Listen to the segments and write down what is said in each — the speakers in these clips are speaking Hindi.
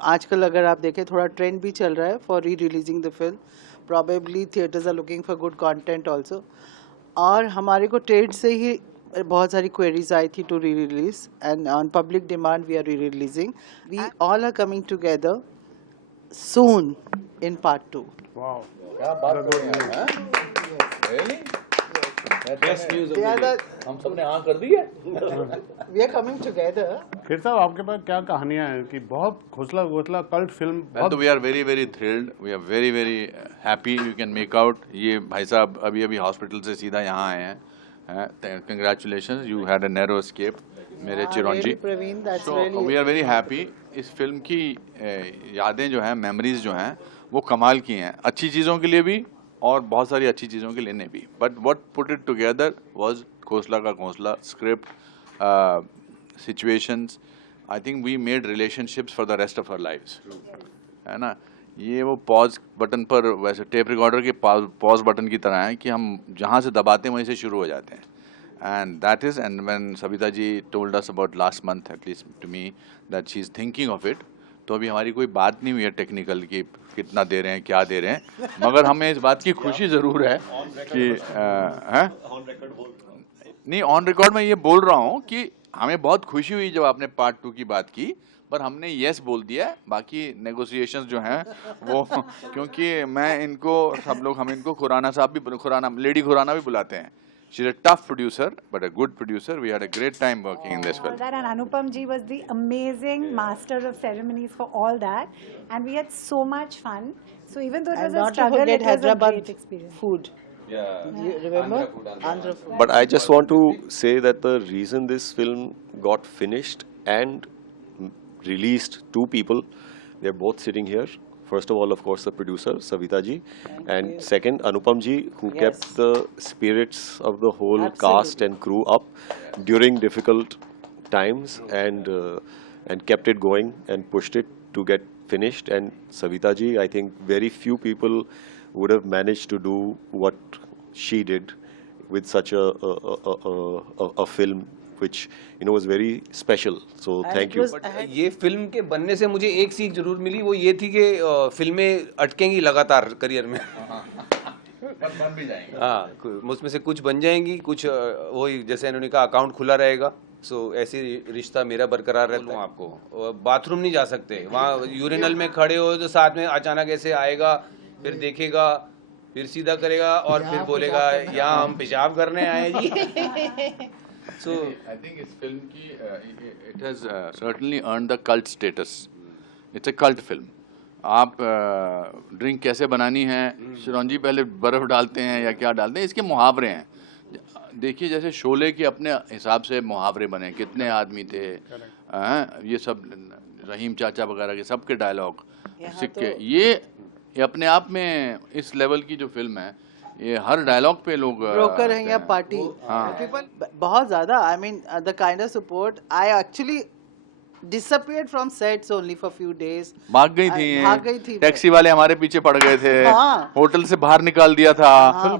आजकल अगर आप देखें थोड़ा ट्रेंड भी चल रहा है for re releasing the film. Probably theatres are looking for good content also. और हमारे को ट्रेड से ही बहुत सारी क्वेरीज आई थी to rerelease and on public demand we are rereleasing. We all are coming together soon in part 2. Wow. क्या बात कर रहे हैं? Really? Best news of They the are day. the, हम सबने हाँ कर दी है. we are coming together. फिर साहब आपके पास क्या कहानियां हैं कि बहुत घोसला घोसला cult film Well, we are very very thrilled. We are very very happy. You can make out. ये भाई साहब अभी अभी हॉस्पिटल से सीधा यहाँ आए हैं. Congratulations. You had a narrow escape. मेरे Chiranji. Really, Praveen, that's So really. we are very happy. इस फिल्म की यादें जो हैं, मेमोरीज जो हैं, वो कमाल की हैं. अच्छी चीज़ों के लिए भी और बहुत सारी अच्छी चीज़ों के लिए भी. But what put it together was घोंसला का घोंसला, script, situations. I think we made relationships for the rest of our lives. है ना. ये वो पॉज बटन पर वैसे टेप रिकॉर्डर के पॉज बटन की तरह है कि हम जहाँ से दबाते हैं वहीं से शुरू हो जाते हैं. And that is, and when Savita ji told us about last month, at least to me, that she is thinking of it, तो अभी हमारी कोई बात नहीं हुई है टेक्निकल की कितना दे रहे हैं क्या दे रहे हैं, मगर हमें इस बात की खुशी ज़रूर है कि नहीं ऑन रिकॉर्ड में ये बोल रहा हूँ कि हमें बहुत खुशी हुई जब आपने पार्ट 2 की बात की, पर हमने यस बोल दिया है. बाकी नेगोशिएशंस जो हैं वो क्योंकि मैं इनको सब लोग हम इनको खुराना साहब भी खुराना लेडी खुराना भी बुलाते हैं. She's a tough producer, but a good producer. We had a great time working in this film. That and Anupam ji was the amazing master of ceremonies for all that, and we had so much fun. So even though it And was a not to struggle, forget it was a Hyderabad great experience. food. Yeah. You remember? Andhra food. But I just want to say that the reason this film got finished and released, two people, they're both sitting here. First of all, of course, the producer, Savita ji. And second, Anupam ji, who kept the spirits of the whole cast and crew up during difficult times and kept it going and pushed it to get finished. And Savita ji, I think very few people would have managed to do what she did with such a film, which was very special. So thank you. ये फिल्म के बनने से मुझे एक सीख जरूर मिली, वो ये थी कि फिल्में अटकेंगी लगातार करियर में. बन भी जाएंगे. हाँ, उसमें से कुछ बन जाएंगी, कुछ वही जैसे इन्होंने कहा अकाउंट खुला रहेगा. सो ऐसी रिश्ता मेरा बरकरार रहता है. आपको बाथरूम नहीं जा सकते, वहाँ यूरिनल में खड़े हो तो साथ में अचानक ऐसे आएगा, फिर देखेगा, फिर सीधा करेगा और फिर बोलेगा यहाँ हम पेशाब करने आए जी. So I think इस फिल्म की it has certainly earned the cult status. It's a cult film. आप ड्रिंक कैसे बनानी है, चिरंजी पहले बर्फ डालते हैं या क्या डालते हैं, इसके मुहावरे हैं. देखिए जैसे शोले के अपने हिसाब से मुहावरे बने, कितने आदमी थे, ये सब रहीम चाचा वगैरह के सबके डायलॉग सिक्के, ये अपने आप में इस लेवल की जो फिल्म है, ये हर डायलॉग पे लोग ब्रोकर हैं या पार्टी. People बहुत ज़्यादा. I mean the kind of support. I actually disappeared from sets only for few days. भाग गई थी. टैक्सी वाले हमारे पीछे पड़ गए थे. होटल से बाहर निकाल दिया था.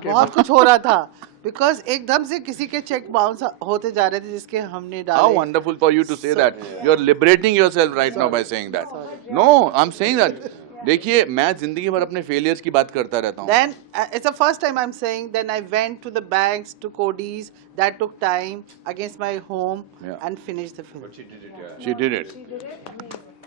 बहुत कुछ हो रहा था. Because एकदम से किसी के चेक बाउंस होते जा रहे थे जिसके हमने डाले. How wonderful for you to say that. You are liberating yourself right now by saying that. No, I'm saying that. देखिए मैं जिंदगी भर अपने फेलियर्स की बात करता रहता हूँ. Then it's the first time I'm saying. Then I went to the banks, to Cody's. That took time against my home and finished the film. She did it.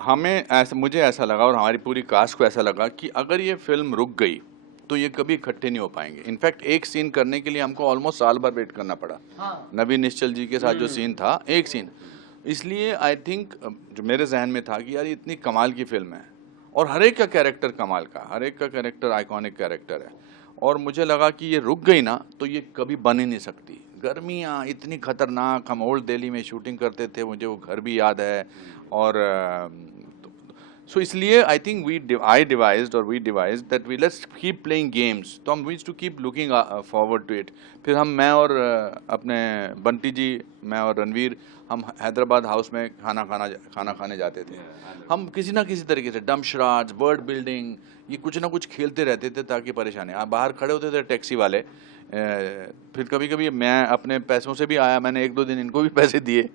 हमें ऐसा मुझे ऐसा लगा और हमारी पूरी कास्ट को ऐसा लगा कि अगर ये फिल्म रुक गई तो ये कभी इकट्ठे नहीं हो पाएंगे. इनफैक्ट एक सीन करने के लिए हमको ऑलमोस्ट साल भर वेट करना पड़ा. नवीन निश्चल जी के साथ जो सीन था, एक सीन. इसलिए आई थिंक जो मेरे जहन में था कि यार ये इतनी कमाल की फिल्म है और हर एक का कैरेक्टर कमाल का, हर एक का कैरेक्टर आइकॉनिक कैरेक्टर है, और मुझे लगा कि ये रुक गई ना तो ये कभी बन ही नहीं सकती. गर्मियाँ इतनी खतरनाक, हम ओल्ड दिल्ली में शूटिंग करते थे, मुझे वो घर भी याद है. और सो इसलिए I think we devised that we let's keep playing games. तो हम वीज to keep looking forward to it. फिर हम, मैं और अपने बंटी जी, मैं और रणवीर, हम हैदराबाद हाउस में खाना खाने जाते थे. हम किसी ना किसी तरीके से डम्पशराज, वर्ड बिल्डिंग, ये कुछ ना कुछ खेलते रहते थे ताकि परेशानी. आप बाहर खड़े होते थे टैक्सी वाले, फिर कभी कभी मैं अपने पैसों से भी आया, मैंने 1-2 दिन इनको भी पैसे दिए.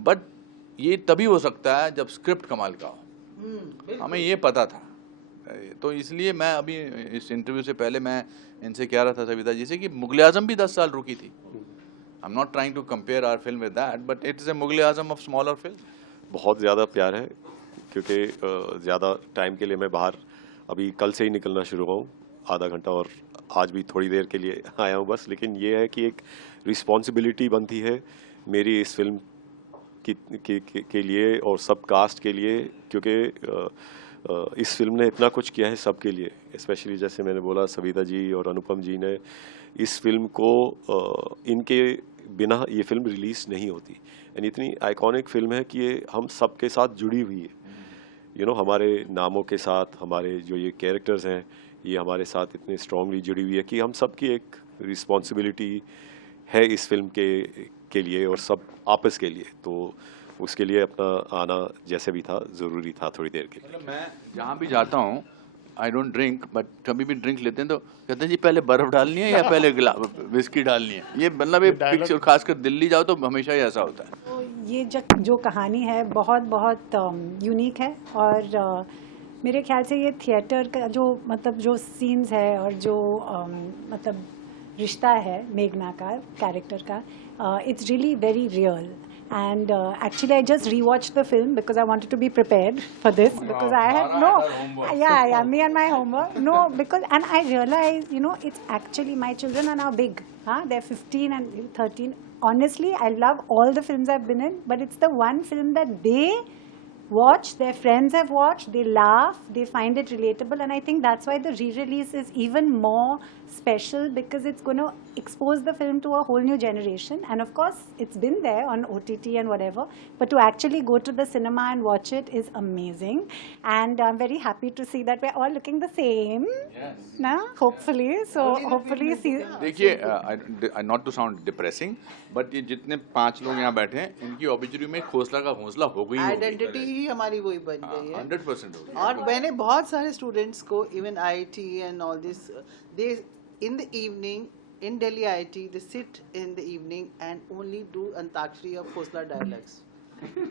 बट ये तभी हो सकता है जब स्क्रिप्ट कमाल का हो. हमें ये पता था, तो इसलिए मैं अभी इस इंटरव्यू से पहले मैं इनसे कह रहा था सविता जी से कि मुगल आजम भी 10 साल रुकी थी. I am not trying to compare our film with that, but it is a Mughal Azam of smaller film. बहुत ज़्यादा प्यार है, क्योंकि ज़्यादा टाइम के लिए मैं बाहर अभी कल से ही निकलना शुरू हुआ हूँ, आधा घंटा, और आज भी थोड़ी देर के लिए आया हूँ बस. लेकिन ये है कि एक रिस्पॉन्सिबिलिटी बनती है मेरी इस फिल्म के लिए और सब कास्ट के लिए, क्योंकि इस फिल्म ने इतना कुछ किया है सबके लिए. स्पेशली जैसे मैंने बोला, सविता जी और अनुपम जी ने इस फिल्म को, इनके बिना ये फिल्म रिलीज़ नहीं होती. एंड इतनी आइकॉनिक फिल्म है कि ये हम सब के साथ जुड़ी हुई है. यू नो, हमारे नामों के साथ, हमारे जो ये कैरेक्टर्स हैं, ये हमारे साथ इतने स्ट्रांगली जुड़ी हुई है कि हम सब की एक रिस्पॉन्सिबिलिटी है इस फिल्म के लिए और सब आपस के लिए. तो उसके लिए अपना आना जैसे भी था ज़रूरी था थोड़ी देर के लिए. मतलब मैं जहाँ भी जाता हूँ, आई डोंट ड्रिंक, बट कभी भी ड्रिंक लेते हैं तो कहते हैं जी पहले बर्फ डालनी है या पहले विस्की डालनी है. ये मतलब ये पिक्चर, खासकर दिल्ली जाओ तो हमेशा ही ऐसा होता है. तो ये जो कहानी है बहुत बहुत यूनिक है, और मेरे ख्याल से ये थिएटर का जो सीन्स है और जो मतलब रिश्ता है मेघना का कैरेक्टर का, it's really very real. And actually, I just rewatched the film because I wanted to be prepared for this, because I had me and my homework. No, and I realized, it's actually, my children are now big. They're 15 and 13. Honestly, I love all the films I've been in, but it's the one film that they watch, their friends have watched, they laugh, they find it relatable, and I think that's why the re-release is even more special, because it's going to expose the film to a whole new generation. And of course, it's been there on OTT and whatever, but to actually go to the cinema and watch it is amazing. And I'm very happy to see that we're all looking the same. Yes. Nah, hopefully. So hopefully see. देखिए, not to sound depressing, but ये जितने 5 लोग यहाँ बैठे हैं, इनकी ऑब्ituary में खोसला का घोंसला हो गई. आइडेंटिटी ही हमारी वही बन गई है. 100% हो गई. और मैंने बहुत सारे स्टूडेंट्स को, even IIT and all this, they in the evening in Delhi IIT, they sit in the evening and only do Antakshari of Khosla dialects,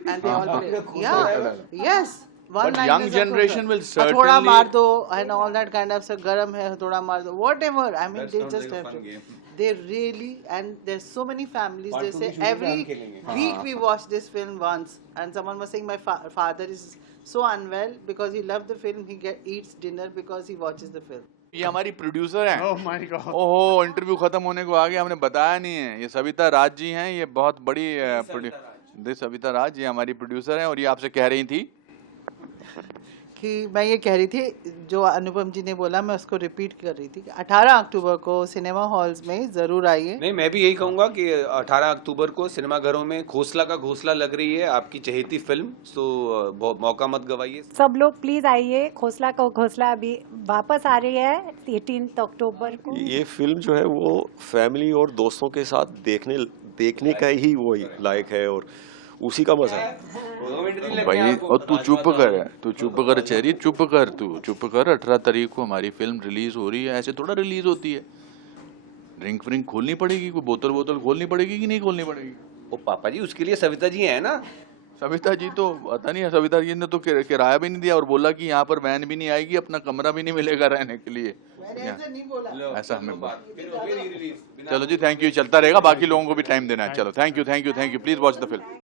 and they all play. Yeah, yes. But young generation will certainly. Thoda maar do and all that kind of stuff. Garam hai, thoda maar do. Whatever. I mean, they just have to. They really, and there's so many families. They say every week we watch this film once, and someone was saying my father is so unwell because he loved the film. He eats dinner because he watches the film. ये हमारी प्रोड्यूसर हैं. Oh my God. ओहो, इंटरव्यू खत्म होने को आ गया, हमने बताया नहीं है. ये सविता राज जी हैं, ये बहुत बड़ी सविता राज, ये हमारी प्रोड्यूसर हैं. और ये आपसे कह रही थी कि मैं ये कह रही थी, जो अनुपम जी ने बोला मैं उसको रिपीट कर रही थी कि 18 अक्टूबर को सिनेमा हॉल्स में ज़रूर आइए. नहीं, मैं भी यही कहूँगा कि 18 अक्टूबर को सिनेमाघरों में खोसला का घोंसला लग रही है, आपकी चहेती फिल्म. तो मौका मत गवाइए. सब लोग प्लीज आइए. खोसला का घोंसला अभी वापस आ रही है 18 अक्टूबर को. ये फिल्म जो है वो फैमिली और दोस्तों के साथ देखने का ही वो लायक है, और उसी का मजा है भाई. और तू चुप कर चेरी, चुप कर. 18 तारीख को हमारी फिल्म रिलीज हो रही है. ऐसे थोड़ा रिलीज होती है. ड्रिंक व्रिंक खोलनी पड़ेगी, कोई बोतल खोलनी पड़ेगी कि नहीं खोलनी पड़ेगी? ओ पापा जी, उसके लिए सविता जी हैं ना. सविता जी तो पता नहीं है. सविता जी ने तो किराया भी नहीं दिया और बोला कि यहाँ पर वैन भी नहीं आएगी, अपना कमरा भी नहीं मिलेगा रहने के लिए. नहीं बोला ऐसा हमें चलो जी, थैंक यू. चलता रहेगा, बाकी लोगों को भी टाइम देना है. चलो, thank you. Please watch the film.